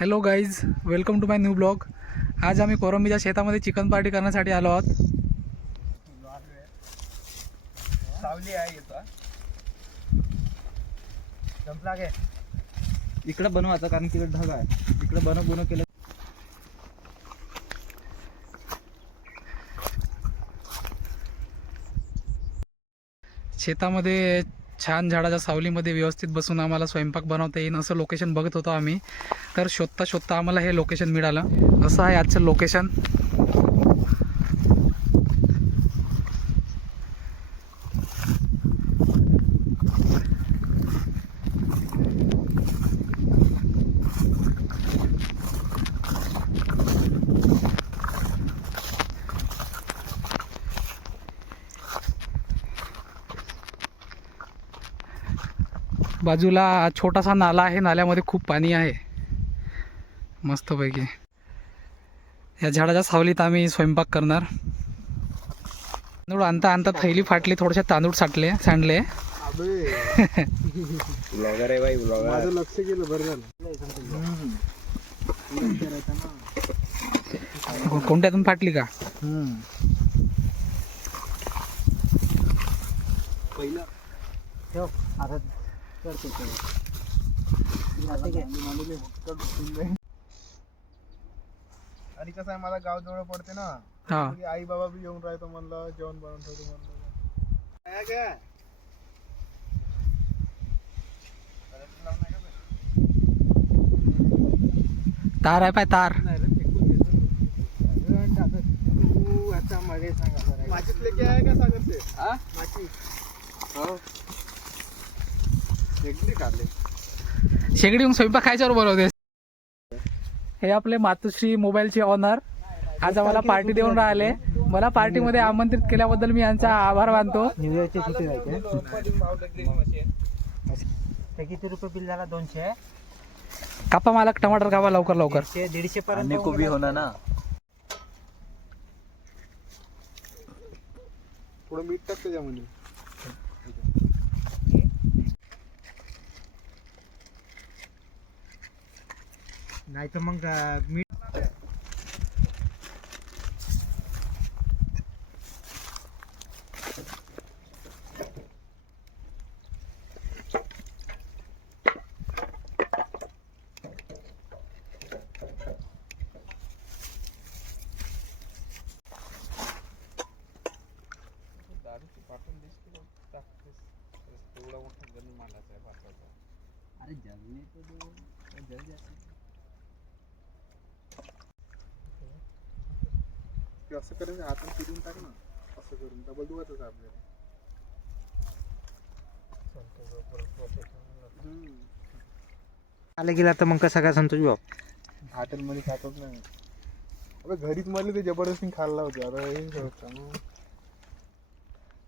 Hello guys, welcome to my new blog. आज आम्ही कोरंबीच्या शेतामध्ये चिकन पार्टी करण्यासाठी आलो आहोत. सावली आहे इकडे बनवायचं कारण की ढग आहे. इकडे बनव केलं. शेतामध्ये छान झाडाच्या सावलीमध्ये व्यवस्थित बसून आम्हाला स्वयंपाक बनवता येईल असं लोकेशन बघत होतो आम्ही. तर शोधता शोधता आम्हाला हे लोकेशन मिळालं. असं आहे आजचं लोकेशन. बाजूला छोटासा नाला आहे. नाल्यामध्ये खूप पाणी आहे मस्तपैकी. या झाडाच्या सावलीत आम्ही स्वयंपाक करणार. तांदूळ आणता आणता थैली फाटली, थोडेसे तांदूळ सांडले. ब्लॉगर आहे बाई, ब्लॉगर. माझं लक्ष गेलं बरं झालं. कोणत्यातून फाटली का? पहिलं आता आणि कसं आहे, मला गाव जवळ पडते ना. हा. आई बाबा बी येऊन राहतो, म्हणलं जेवण बनवून ठेवतो म्हणलं. तार आहे पाय, तार. माचीस लेके आहे का सागर से? माची शेगडी काढले. शेगडी मग स्वयंपाक खायच्यावर बनवते. हे आपले मातोश्री मोबाईलचे ऑनर आज आम्हाला पार्टी देऊन राहिले. मला पार्टीमध्ये आमंत्रित केल्याबद्दल मी यांचा आभार मानतो. न्यू इयरची सुट्टी जायचे. किती रुपये बिल झाला? 200. कापा मालक, टमाटर कापा लवकर लवकर. 150 पर्यंत कोबी होणार ना. थोडं मीठ टाक त्याच्यामध्ये. नाही तर मग मीठ. अरे जलने तो दो, जल जाते. असं करायचं, हाताने फिरून टाक ना. असं करून डबल धुवायचं आपल्याला. आले गेला तर मग कसा काय संतोष भाऊ? हॉटेलमध्ये खातच नाही. अबे घरीच मला ते जबरदस्ती खाल्ला होता. अरे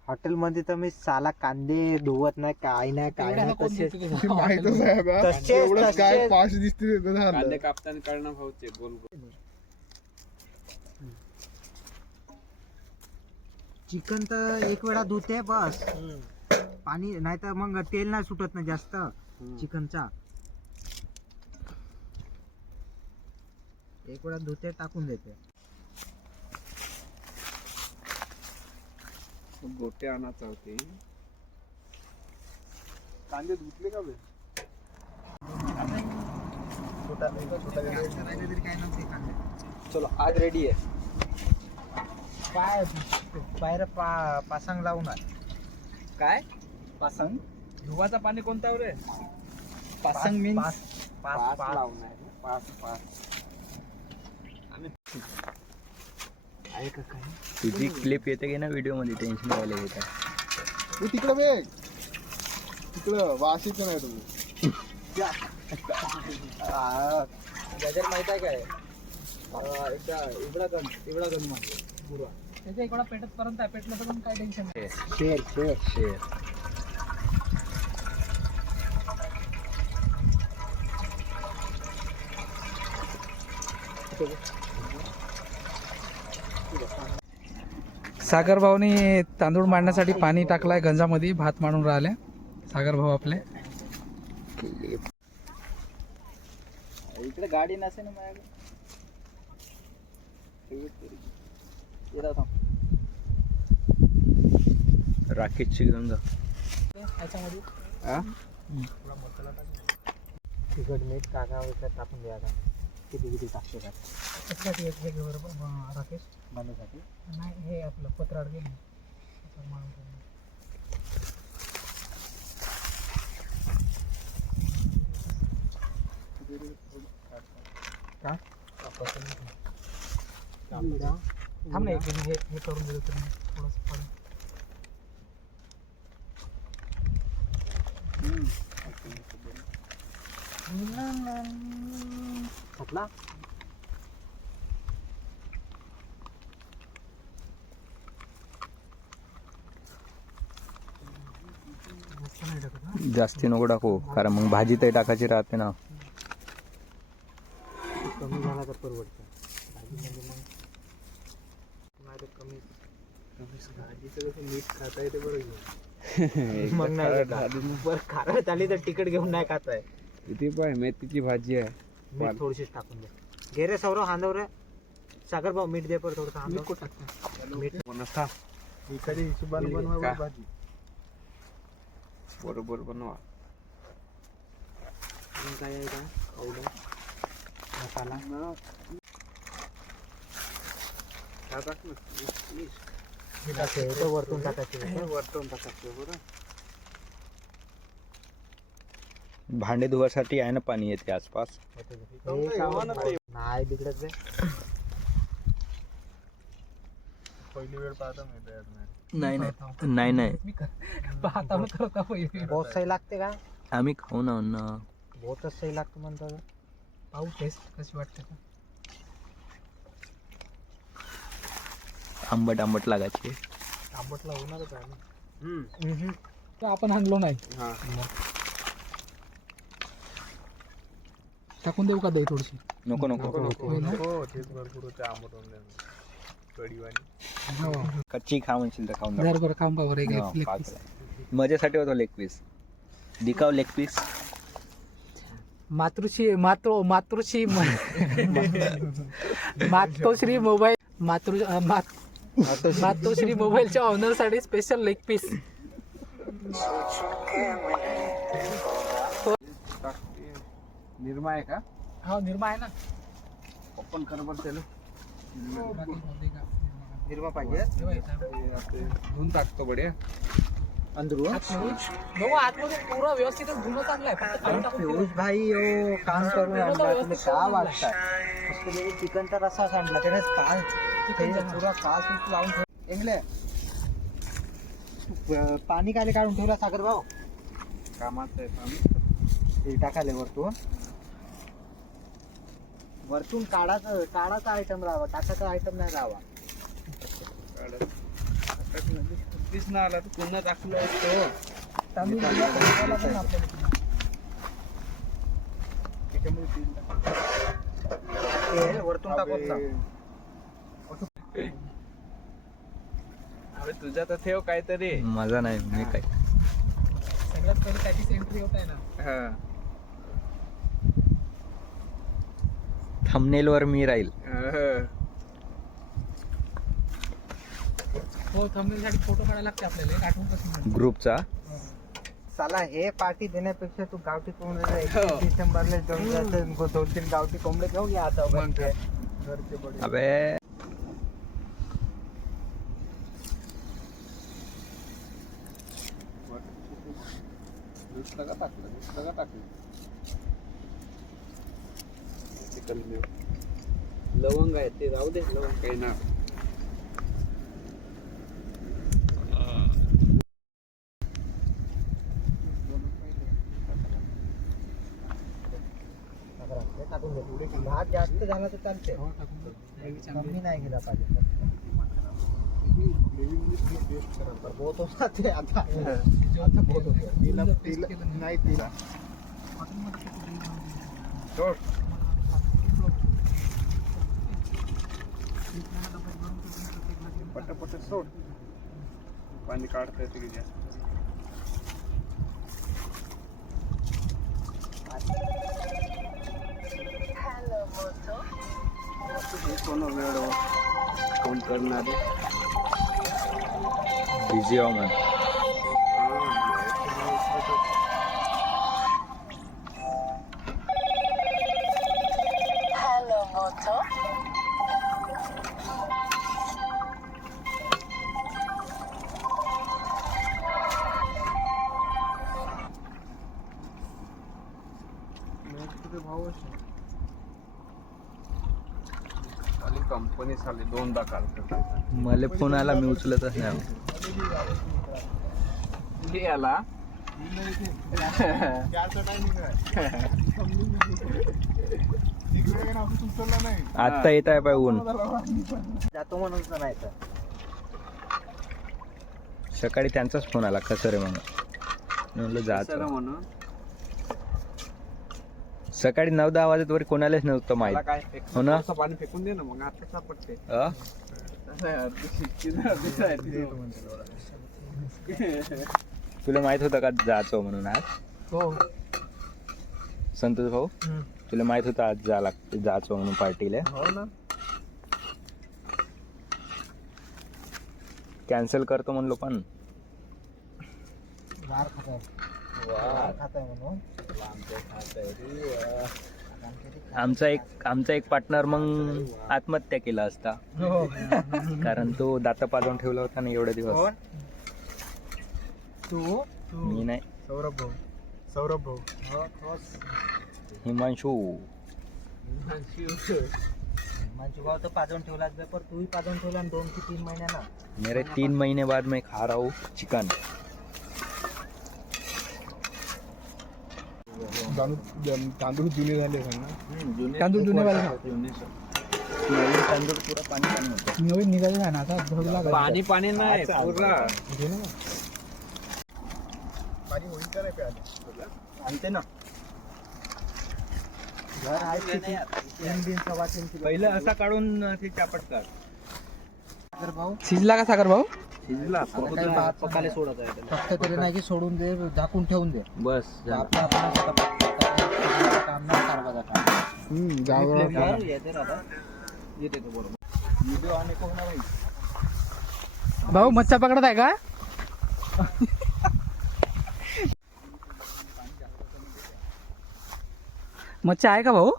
हॉटेलमध्ये तर मी साला कांदे धुवत नाही, काय नाही, काय नाही. तसेच माहितच आहे आता. तसेच- एवढंच काय तसेच. पाच दिसते ते झालं. कांदे कापताना कळणं भाऊचे गोल गोल. चिकन तर एक वेळा धुते बस. पाणी नाही तर मग तेल नाही सुटत ना जास्त चिकनचा. एक वेळा धुते, टाकून देते. गोटे आणायचा होते. कांदे धुतले का बे? चलो आज रेडी आहे. काय बाहेर पासांग लावून आहे. काय पासंग? धुवाचा पाणी कोणता रे? पासांग मीन्स पास लावून आहे. Pass pass. आहे का काय? तुझी क्लिप येते की ना व्हिडिओ मध्ये, टेन्शन व्हायला येत आहे. तू तिकडं बघ, तिकडं वाशीचं नाही तुम्ही. गजर माहित आहे काय? एवढा गण मागतो पुरा. त्याच्या इकडं पेटत पर्यंत पेटलं तर पण काय टेन्शन नाही. शेर शेर शेअर सागर भाऊनी तांदूळ मांडण्यासाठी पाणी टाकलाय गंजामध्ये. भात मांडून राहिले सागर भाऊ आपले. इकडे गाडी नसे ना माझ्याकडे. येतात थांब. राकेशची घेऊन जा. याच्यामध्ये तिखट मीठ काका वगैरे टाकून द्या आता. किती किती टाकते का त्याच्यासाठी एक हे घे बरोबर राकेश. बनवण्यासाठी. नाही हे आपलं पत्राड घे ना. का थांब ना एक मिनिट, हे करून देतो तुम्ही थोडंसं पाणी. घातला जास्त नाही टाकत ना. जास्ती नको टाकू कारण मग भाजी ते टाकायची राहते ना. कमी झाला तर परवडतं भाजी म्हणजे मग नाही तर कमी भाजीचं कसं मीठ खाता येते बरं घेऊन. मग नाही बरं खारट आली तर तिखट घेऊन नाही खाताय. किती पाय मेथीची भाजी आहे. मीठ थोडीशीच टाकून दे. घे रे सौरव हांदव रे. सागर भाऊ मीठ दे पर थोडंसं हांदव. मीठ एखादी हिशोबाने बनवा बरं भाजी. बरोबर बनवा. अजून काय आहे का आवडं मसाला टाकायचं वरतून टाकायचे वरतून टाकायचं बरं. भांडे धुवासाठी आहे ना पाणी येते आसपास. नाही बिघडत ते. पहिली वेळ पाहता मी तयार नाही. नाही नाही मी पाहता मग करता पहिले. बहुत सही लागते का आम्ही खाऊ ना अन्न. बहुतच सही लागते म्हणतात. पाहू टेस्ट कशी वाटते का. आंबट आंबट लागायचे. आंबटला होणारच आहे ना. तर आपण आणलो नाही. टाकून देऊ का दही थोडीशी. नको नको होय ना? हो तेच भरपूर होते आंबट वगैरे. कढीवाणी. हो. कच्ची खा म्हणशील तर खाऊन बरं बरं काम बरं एक दाखव. लेग हा, पीस. पाच. मजेसाठी होतो लेग पीस. दिखाव लेग पीस. मातृश्री मोबाईल मातोश्री मोबाईलच्या ऑनर साठी स्पेशल लेग पीस. निर्मा आहे का? हा निर्मा आहे ना. ओपन कर बरं त्याला. निर्मा पाहिजे धुवून टाकतो बढिया. अंदरून आतमधून पुरा व्यवस्थितच धुणं चांगलं आहे. पियुष भाई यो काम करून आणला तुम्ही का वाटताय. चिकनचा रस्सा सांडला त्याने काल पुरा कास लावून ठेवला. इंगले पाणी काले काढून ठेवला सागर भाऊ. कामाचं आहे पाणी. ते टाकाले वरतून काढाचा आयटम राहावा टाकाचा आयटम नाही राहावा. दिस ना आला तर पुन्हा टाकलं असतो. वरतून टाकत ना. अरे तुझ्या तर ठेव काहीतरी. माझा नाही मी काय. सगळ्यात पहिले त्याचीच एंट्री होत आहे ना. हा. थंबनेल वर मी राहील. हो थंबनेल साठी फोटो काढायला लागते आपल्याला. एक आठवण कशी म्हणते. ग्रुपचा. साला हे पार्टी देण्यापेक्षा तू गावठी कोंबडे 31 डिसेंबरला जाऊन 2-3 गावठी कोंबडे घेऊन या आता. घरचे बडे. अबे नुसतं का टाकलं. लवंग आहे ते राहू दे. लवंग काही ना. टाकून दे. भात जास्त झाला तर चालते. कमी नाही गेला पाहिजे. बहुत होता ते आता बहुत होतं. नाही तिला सोड. पटापट सोड. पाणी काढता येते की जास्त. फोन वेळ फोन करणारे बिझी आहो मग. कंपनी साली दोनदा काढतो मला फोन आला मी उचलतच नाही. आला आत्ता येत आहे पाय ऊन. जातो म्हणून तर नाही तर सकाळी त्यांचाच फोन आला कसं रे म्हणून. मी म्हणलं जायचं. म्हणून सकाळी 9-10 वाजत वर कोणालाच नव्हतं माहित. काय हो ना. पाणी फेकून दे ना मग आता सापडते अ? तुला माहित होतं का जायचं म्हणून आज? हो संतोष भाऊ तुला माहित होतं आज जायचं म्हणून पार्टीला? हो ना. कॅन्सल करतो म्हणलो पण गार खाताय म्हणून आमचा एक पार्टनर मग आत्महत्या केला असता. कारण तो दाता पाजवून ठेवला होता ना एवढे दिवस. तू मी नाही, सौरभ भाऊ हिमांशू. माझी भाव तर पाजवून ठेवलाच बे, पण तूही पाजवून ठेवला 2 ते 3 महिन्यानं. मेरे 3 महीने बाद मैं खा रहा हूँ चिकन. तांदूळ जुने झाले ना. तांदूळ जुने वाले नवीन तांदूळ पुरा पाणी पाणी होतं. नवीन निघाले नाही ना आता भरला पाणी पाणी नाही पुरा पाणी होईल का नाही प्यायला? आणते ना. घर आहे किती? 3-3 किलो. पहिलं असा काढून ते चापट काढ. तर भाऊ शिजला का सागर भाऊ? शिजला आता काही बात पकाले सोडत आहे त्याला. फक्त तरी नाही की सोडून दे, झाकून ठेवून दे. बस झालं. आपलं आपण काम नाही कारवाचा काम. जागरण येते आता येते तो बरोबर. व्हिडिओ आने को ना भाई. भाऊ मच्छा पकडत आहे का? मच्छा आहे का भाऊ?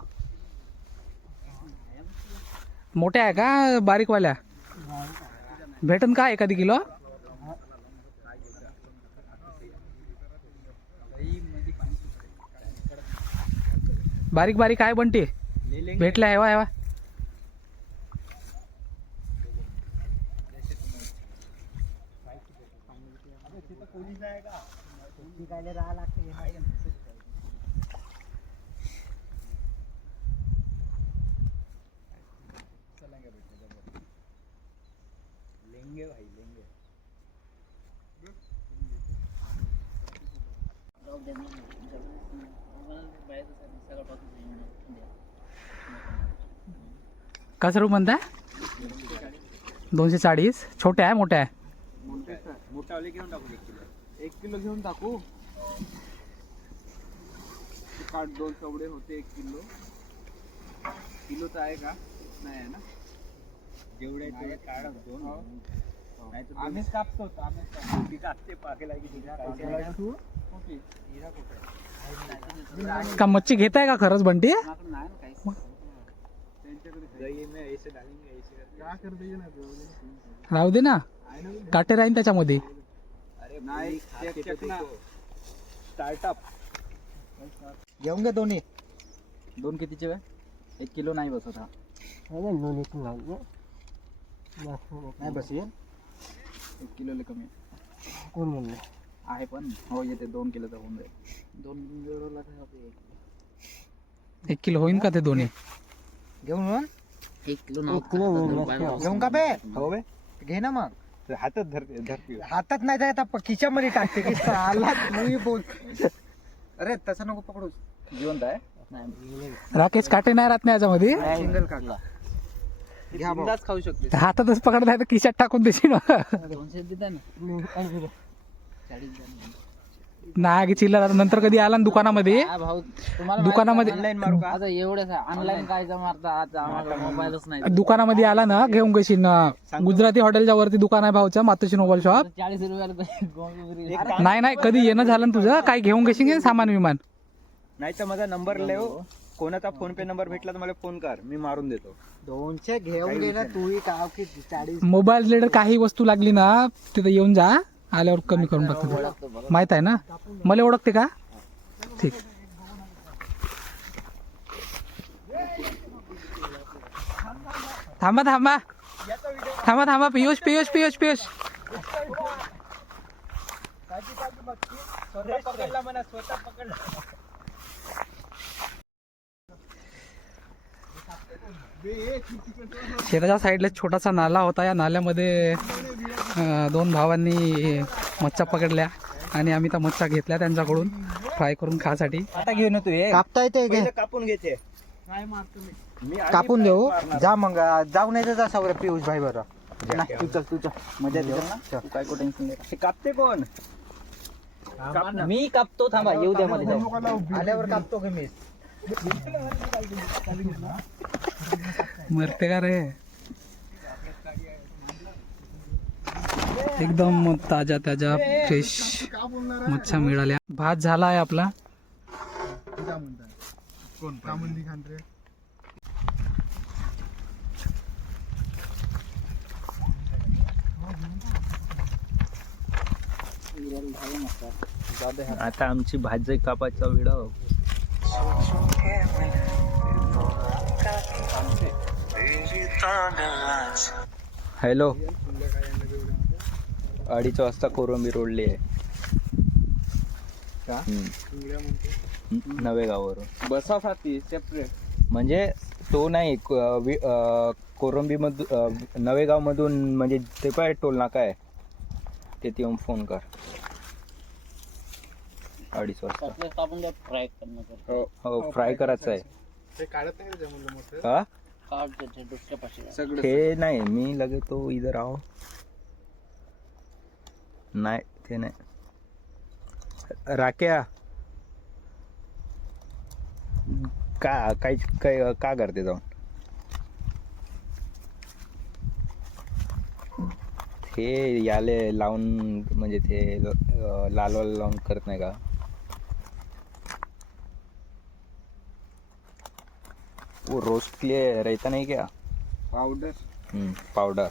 मोठ्या आहे का बारीकवाल्या? भेटन का एखादी किलो? बारीक बारीक आहे बंटी भेटल्या हेवा हेवा. शिकायला राहा लागते. लेंगे भाई लेंगे. कसं रुपये म्हणताय? 240. छोट्या आहे मोठ्या आहे? मोठा वाले घेऊन टाकू 1 किलो घेऊन टाकू. काट 2 चवडे होते 1 किलो. किलोचा आहे का? नाही आहे ना. जेवढे तेवढे काढ दोन. नाही तर आम्हीच कापतो ती कापते पाकेला की तिच्या का मच्छी घेताय का खरंच बंटी? नाही ना काही गई में ऐसे डालेंगे ऐसे करके. काय करते ये नाही राहू दे ना, काटे राहीन त्याच्यामध्ये. अरे नाही चेक ना. स्टार्टअप घेऊन घे दोन्ही. 2 कितीचे वे? 1 किलो नाही बसत हा. नाही बस ये. 1 किलोला कमी कोण म्हणलं? आहे पण हो येते 2 किलोचा होऊन जाईल. 2 किलोला 1 किलो होईन का ते दोन्ही? घेऊन 1 किलो घेऊन का बे? हो बे. घे ना मग. हातात धरती हातात नाही जात आपण खिच्यामध्ये टाकते की आला तुम्ही बोल. अरे तसं नको पकडू. जिवंत आहे. राकेश काटे नाही राहत नाही याच्यामध्ये. सिंगल काढला. घ्या भाऊ. बिंदास खाऊ शकते. हातातच पकडत आहे तर खिशात टाकून देशील. 200 देता ना. 40 नाही चिल्लर आता नंतर कधी आला ना दुकानामध्ये हा भाऊ तुम्हाला दुकानामध्ये ऑनलाईन मारू का आता एवढंच ऑनलाईन काय मारता आता आम्हाला मोबाईलच नाही दुकानामध्ये आला ना घेऊन घेशील ना. गुजराती हॉटेलच्या वरती दुकान आहे भाऊच्या मातोश्री मोबाईल शॉप. 40 रुपयाला नाही नाही कधी येणं झालं ना तुझं काय घेऊन घेशील की सामान विमान. नाही तर माझा नंबर लिहो. कोणाचा फोन पे नंबर भेटला तर मला फोन कर, मी मारून देतो. 200 घेऊन गेला तूही का की 40 मोबाईल रिलेटेड काही वस्तू लागली ना तिथं येऊन जा, आल्यावर कमी करून टाकतो. माहित आहे ना मला ओळखते का. ठीक थांबा थांबा थांबा थांबा पियुष पियुष पियुष पियुष शेताच्या साईडला छोटासा नाला होता. या नाल्यामध्ये 2 भावांनी मच्छा पकडल्या आणि आम्ही त्या मच्छा घेतल्या त्यांच्याकडून फ्राय करून खासाठी. आता घेऊन तू हे कापता येते पहिले कापून घेते. मी आधी कापून देऊ मारणार. जा मग जाऊन यायचं जा सगळं पियुष भाई बरं तू चल मजा येते ना तू काय को टेन्शन नाही. हे कापते कोण? मी कापतो थांबा येऊ द्या मला जाऊ. आल्यावर कापतो की मी मरते का रे. एकदम ताज्या ताज्या फ्रेश मच्छा मिळाल्या. भात झाला आहे आपला. काय म्हणताय कोण का म्हणली खान रे. आता आमची भाजी कापायचा वेळ. हॅलो 2:30 वाजता कोरंबी रोडली आहे. नवेगाववरून बसा फाती सेपरेट. म्हणजे तो नाही कोरंबी मधून नवेगाव मधून म्हणजे ते पाय टोल नाका आहे ते येऊन फोन कर. 2:30 वाजता फ्राय करणं हो फ्राय करायचं आहे. ते काढत नाही का जमलं मोठं. हा सगळं ते नाही मी लगे तो इधर आओ. नाही ते नाही राख्या का काय काय का करते जाऊन. ते याले लावून म्हणजे ते लाल वाल लावून करत नाही का. वो रोस्ट के लिए रहता नहीं क्या पावडर. पाउडर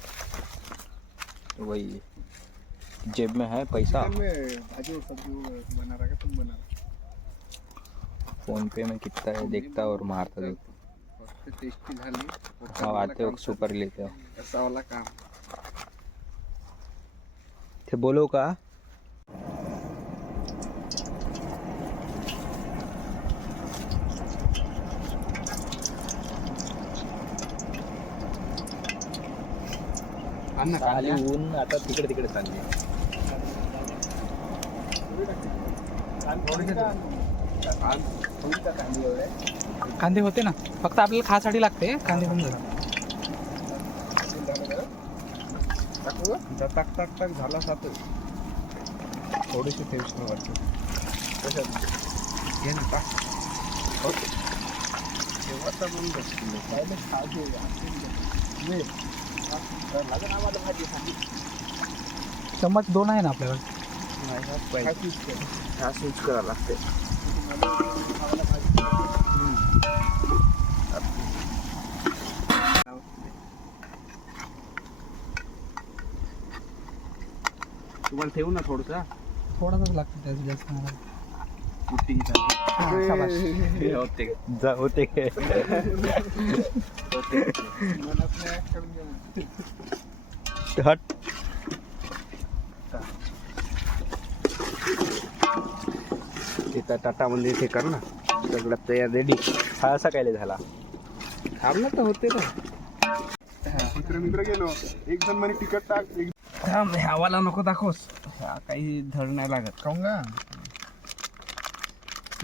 वही जेब में है पैसा. भाजी और सब्जी बना रहा है तुम बना रहा. फोन पे में कितना है देखता और मारता देखता. फक्त टेस्टी झाली. हाँ आते वक्त सुपर लेते हो. असा वाला काम. ते बोलो का खाली ऊन आता तिकडे तिकडे चालली. कांदे होते ना फक्त आपल्याला खासाठी लागते. कांदे पण झाला. टाक टाक टाक झाला सात. थोडीशी टेस्ट न वाटते. कशात घे ना टाक. ओके तेव्हाचा पण बसतो काय बस खाते चम्मच 2 आहे ना आपल्याकडे. हा स्विच करावं लागते. तुम्हाला ठेवू ना थोडसा. थोडासाच लागतं त्याचं जास्त नाही. कुट्टी होते होते हट. तिथं टाटामध्ये ते कर ना सगळं तयार रेडी. हा असा काय झाला. थांबलं तर होते ना. मित्र गेलो. एक जण म्हणे तिकट टाक. एक थांब ह्यावाला नको दाखवस. हा काही धड नाही लागत. खाऊन का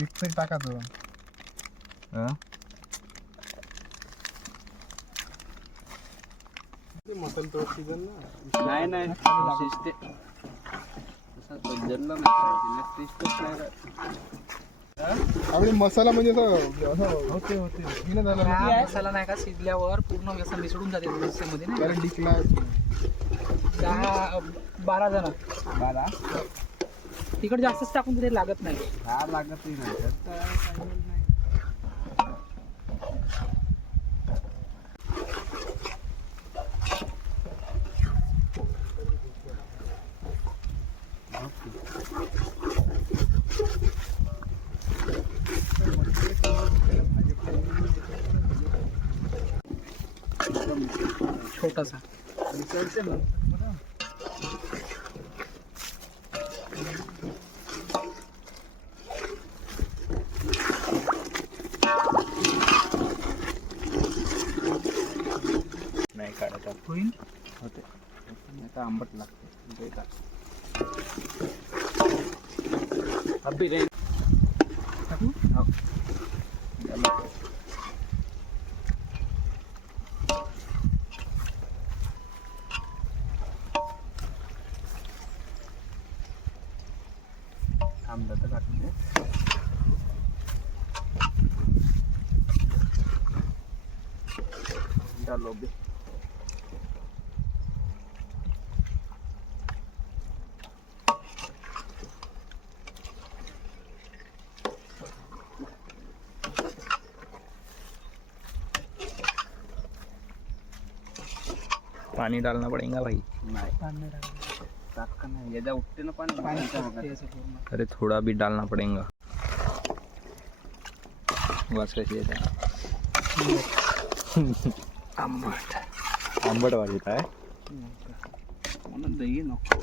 एक टाका तो. मटन तो सीजन ना. नाही नाही शिजते. जल्ला नाही पाहिजे टेस्टच नाही राहत. आपले मसाला म्हणजे असं होते हे नाही झालं ना. हा मसाला नाही का शिजल्यावर पूर्ण असं मिसळून जाते रस्स्यामध्ये ना. कारण डिकला 12 जण 12 तिकडे जास्तच टाकून तरी लागत नाही. हा लागतही नाही तर काय फायनल नाही. छोटासा नाही काढत होईल. होते आता आंबट लागते अभी रे टाकू? थांबलं तर टाकून दे. डालो बे. पानी डालना पड़ेगा भाई. नाही टाक का नाही याच्या उठते ना पाणी ते असं पूर्ण. अरे थोड़ा भी डालना पड़ेगा. वास कशी येते. आंबट आंबट वास येत आहे. म्हणून दही नको.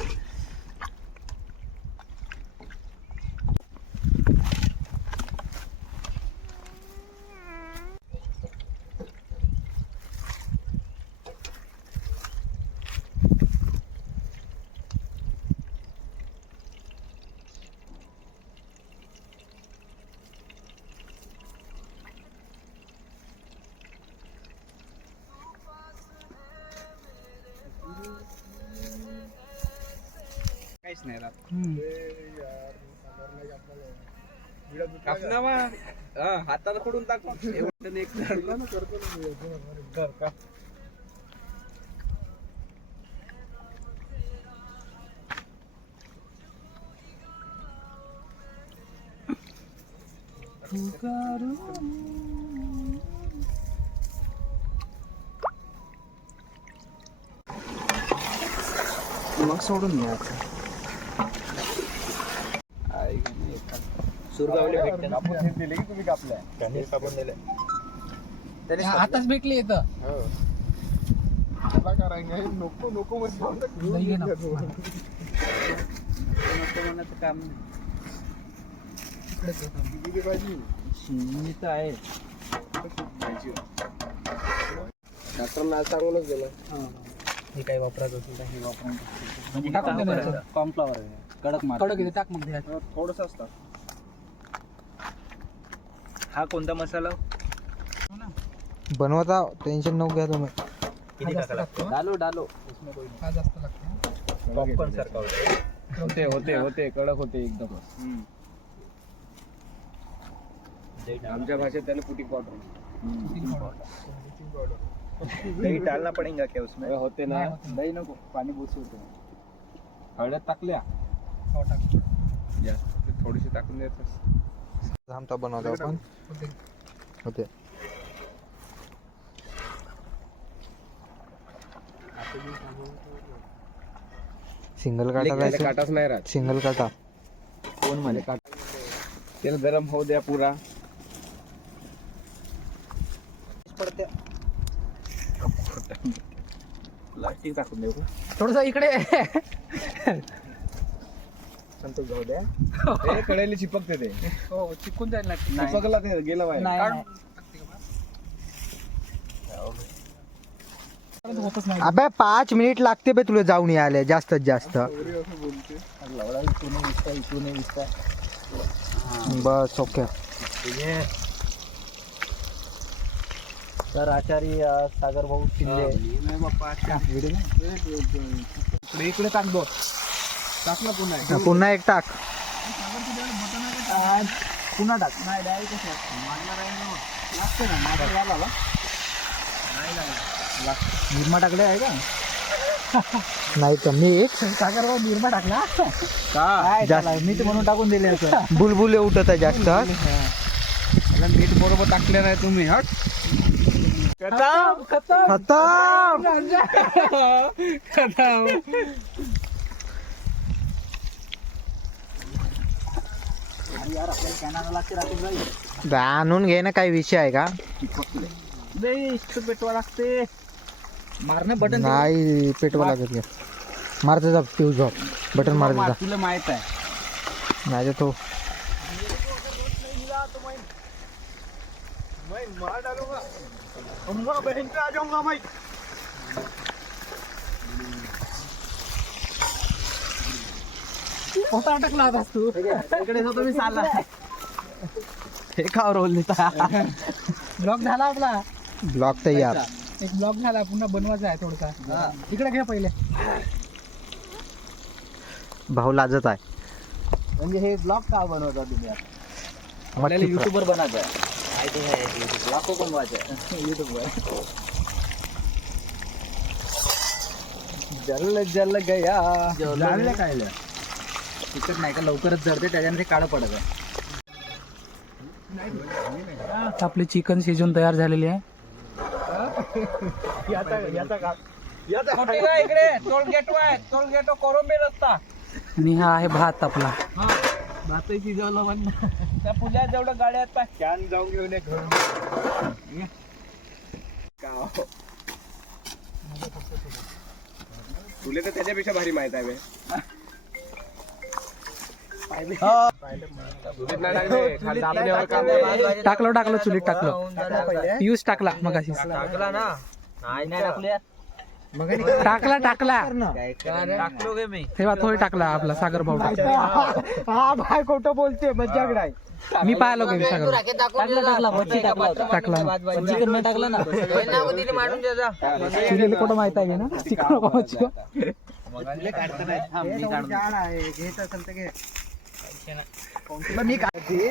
काहीच नाही राहत. कापना मग हाताला पडून टाक मग. एवढं एक धरलं ना करतो का. मग सोडून द्यायचं. सुरगावले भेटते ना. कापून दिले की तुम्ही कापल्या कणीस कापून दिले. आताच भेटले इथं. हो त्याला करायला नको नको म्हणजे दही घे ना. नको म्हणायचं काम नाही. किती पाहिजे मी तर आहे. डॉक्टरना आज सांगूनच गेलं. हे काही वापरायचं असेल तर हे वापरून म्हणजे टाकून दे ना. कॉर्नफ्लॉवर आहे कडक मार. कडक येते टाक मग द्या. थोडस असतं. हा कोणता मसाला बनवता टेन्शन नको घ्या तुम्ही. किती टाकायला लागतो. डालो डालो. हा जास्त लागतो. पॉपकॉर्न सारखा होतो. होते कडक होते एकदम. आमच्या भाषेत त्याला पुटिंग पावडर. दही डालना पड़ेगा क्या उसमें. होते ना दही नको पाणी बुस होते. हळद टाकल्या हो टाक. जास्त थोडीशी टाकून द्यायचं. आमचा बनवतो आपण होते. सिंगल काटा राहायचं. काटाच नाही राहत. सिंगल काटा कोण म्हणे तेल गरम होऊ द्या पुरा. प्लास्टिक टाकून देऊ का. थोडस इकडे संतोष जाऊ द्या. ते कडेली चिपकते ते. हो चिकून जाईल ना. चिपकला ते गेलं बाहेर. नाही. होतच नाही. अबे 5 मिनिट लागते बे तुला जाऊन यायला जास्तीत जास्त. बस ओके. तर आचार्य सागर भाऊ शिंदे नाही बाप्पा. इकडे टाक दो. टाकला पुन्हा हा, पुन्हा एक टाक पुन्हा टाक निरमा टाकले आहे का नाही तर मीठ सागर भाऊ निरमा टाकला का मीठ म्हणून टाकून दिले असं बुलबुले उठत आहे जास्त त्याला मीठ बरोबर टाकले नाही तुम्ही हट खतम आणून घे ना काही विषय आहे का पेटवा लागते मारणं बटन नाही पेटवा लागत मारते जा फ्यूज ऑफ बटन मारते जा तुला माहित आहे नाही तो कोणता टाकला होतास तू इकडे होतो मी चालला हे का रोल देता ब्लॉक झाला आपला ब्लॉक तयार एक ब्लॉक झाला पुन्हा बनवायचा आहे थोडसा इकडे घे पहिले भाऊ लाजत आहे म्हणजे हे ब्लॉग का बनवता तुम्ही मच्छी युट्यूबर बनायचं आहे ब्लॉग बनवायचं युट्यूबवर जल गया जाळलं काय तिकट नाही का लवकरच जळते त्याच्याने ते काळं पडत आहे आपली चिकन शिजून तयार झालेली आहे इकडे टोल गेट कोरंबे रस्ता आणि हा आहे भात आपला भातही शिजवलं पण त्या पुण्यात जेवढं गाड्या आहेत पाय कॅन जाऊन घेऊन ये घरून तुला तर त्याच्यापेक्षा भारी माहित आहे टाकलं चुलीत टाकलं पियूष टाकला मग टाकला ना नाही टाकल्या टाकला टाकलो गे मी तेव्हा थोडी टाकला आपला सागर भाऊ टाकला हा भाई खोटं बोलते मज्जाकडे आहे मी पाहिलो की सागर टाकला चिकन टाकलं ना चिलीला कुठं माहित आहे ना चिकन भाऊची घेत असेल तर घे मी काय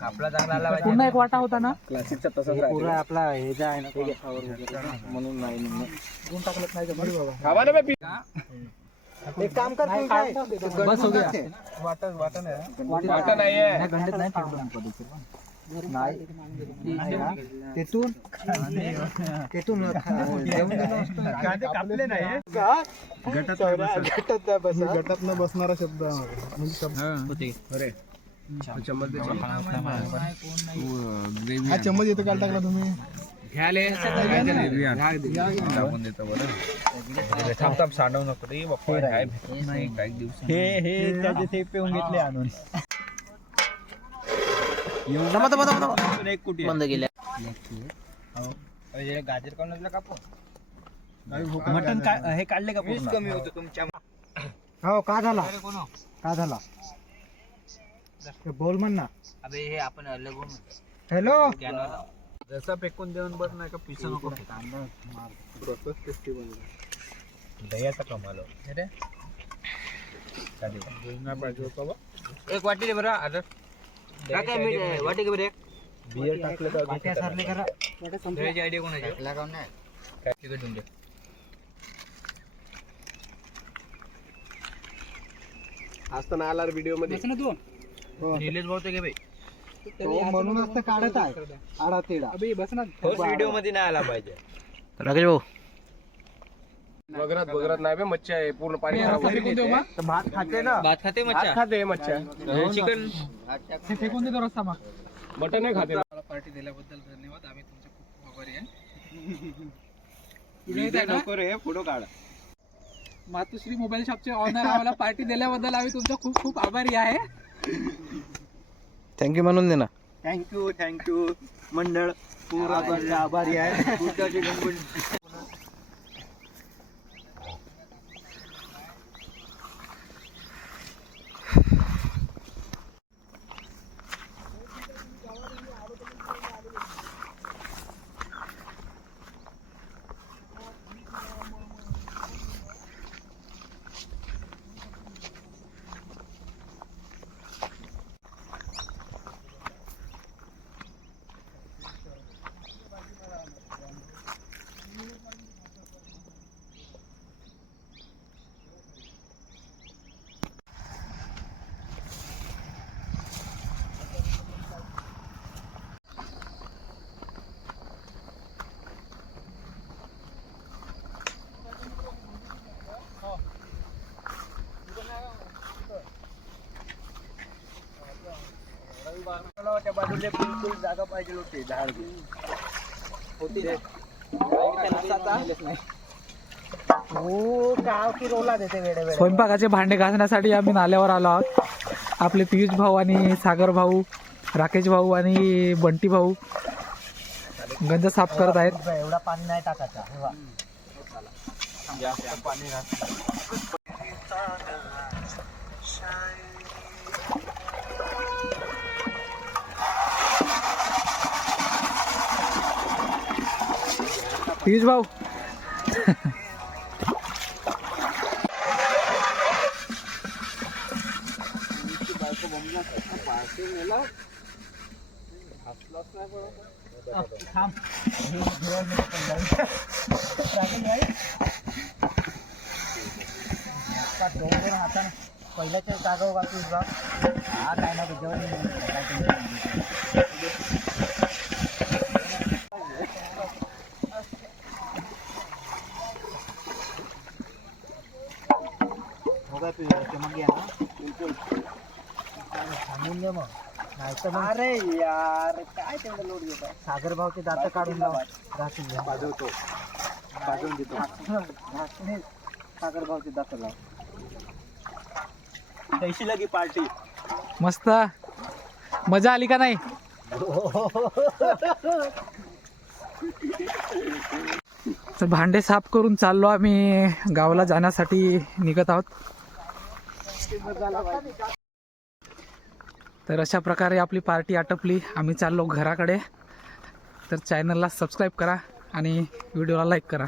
आपला चांगला आला पुन्हा एक वाटा होता ना क्लासिकचा तसंच पुरा आपला हे जे आहे ना म्हणून नाही दोन टाकलं नाही का बरं बाबा. खावा ना बे एक काम कर तू काय बस हो गया वाटा नाहीये गंडत नाही ठेवलं नाही तेथून कापले नाही गटात न बसणारा शब्द अरे चम्मच दे हा चम्मच येतो काल टाकला तुम्ही घ्याले टाकून देतो बरं थांब सांडव नको रे बाप्पा काय काही दिवस हे त्याचे ते पिऊन घेतले आणून एक कुठे बंद केल्या गाजर कोणाला कापू मटन काय हे काढले का वीज कमी होतं तुमच्या हो का झाला बोल म्हण ना अबे हे आपण अलग हॅलो जसा फेकून देऊन बस नाही का पिसा नको दह्याचा कमाल एक वाटी दे बरं आता वाटी के बरं बियर टाकलं तर वाट्या सरले करा दह्याची आयडिया कोणाची काय तिकट देऊन दे आज तर नाही आला व्हिडिओ मध्ये निलेश भाऊ ते घे बाई तो म्हणूनच तर काढत आहे आडा तेडा अबे बस ना व्हिडिओ मध्ये नाही आला पाहिजे राकेश भाऊ बगरत नाही बे मच्छी आहे पूर्ण पाणी खराब होईल. फेकून देऊ मग भात खाते ना भात खाते मच्छा खाते मच्छा चिकन हे फेकून देतो रस्ता मग मटन नाही खाते पार्टी दिल्याबद्दल धन्यवाद आम्ही तुमचे खूप आभारी आहे व्हिडिओ नको रे फोटो काढ मातुश्री मोबाईल शॉपचे ऑनर आम्हाला पार्टी दिल्याबद्दल आम्ही तुमचे खूप खूप आभारी आहे थँक्यू म्हणून दे ना थँक्यू मंडळ पूरा आभारी आहे बाजूला बिलकुल जागा पाहिजे होती झाड होती ना. हो गाव की रोला देते वेळे वेळे स्वयंपाकाचे भांडे घासण्यासाठी आम्ही नाल्यावर आलो आहोत. आपले पियुष भाऊ आणि सागर भाऊ, राकेश भाऊ आणि बंटी भाऊ गंज साफ करत आहेत. एवढा पाणी नाही टाकायचा हे बघ. पियुष भाऊ दोन हाताने पहिल्याच्या जागा वाचून बघ. हा काय ना जेवण मग या सांगून दे मग नाही तर मग अरे यार काय तेवढं लोड घेत आहे. सागर भाऊचे दात काढून लावा राहतील पाजवतो पाजवून देतो. सागर भाऊचे दात लाव. कैशी लगी पार्टी. मस्त मजा आली का नाही? तर भांडे साफ करून चाललो आम्ही गावाला जाण्यासाठी निघत आहोत. तर अशा प्रकारे आपली पार्टी आटपली. आम्ही चाललो घराकडे. तर चॅनलला सबस्क्राईब करा आणि व्हिडिओला लाईक करा.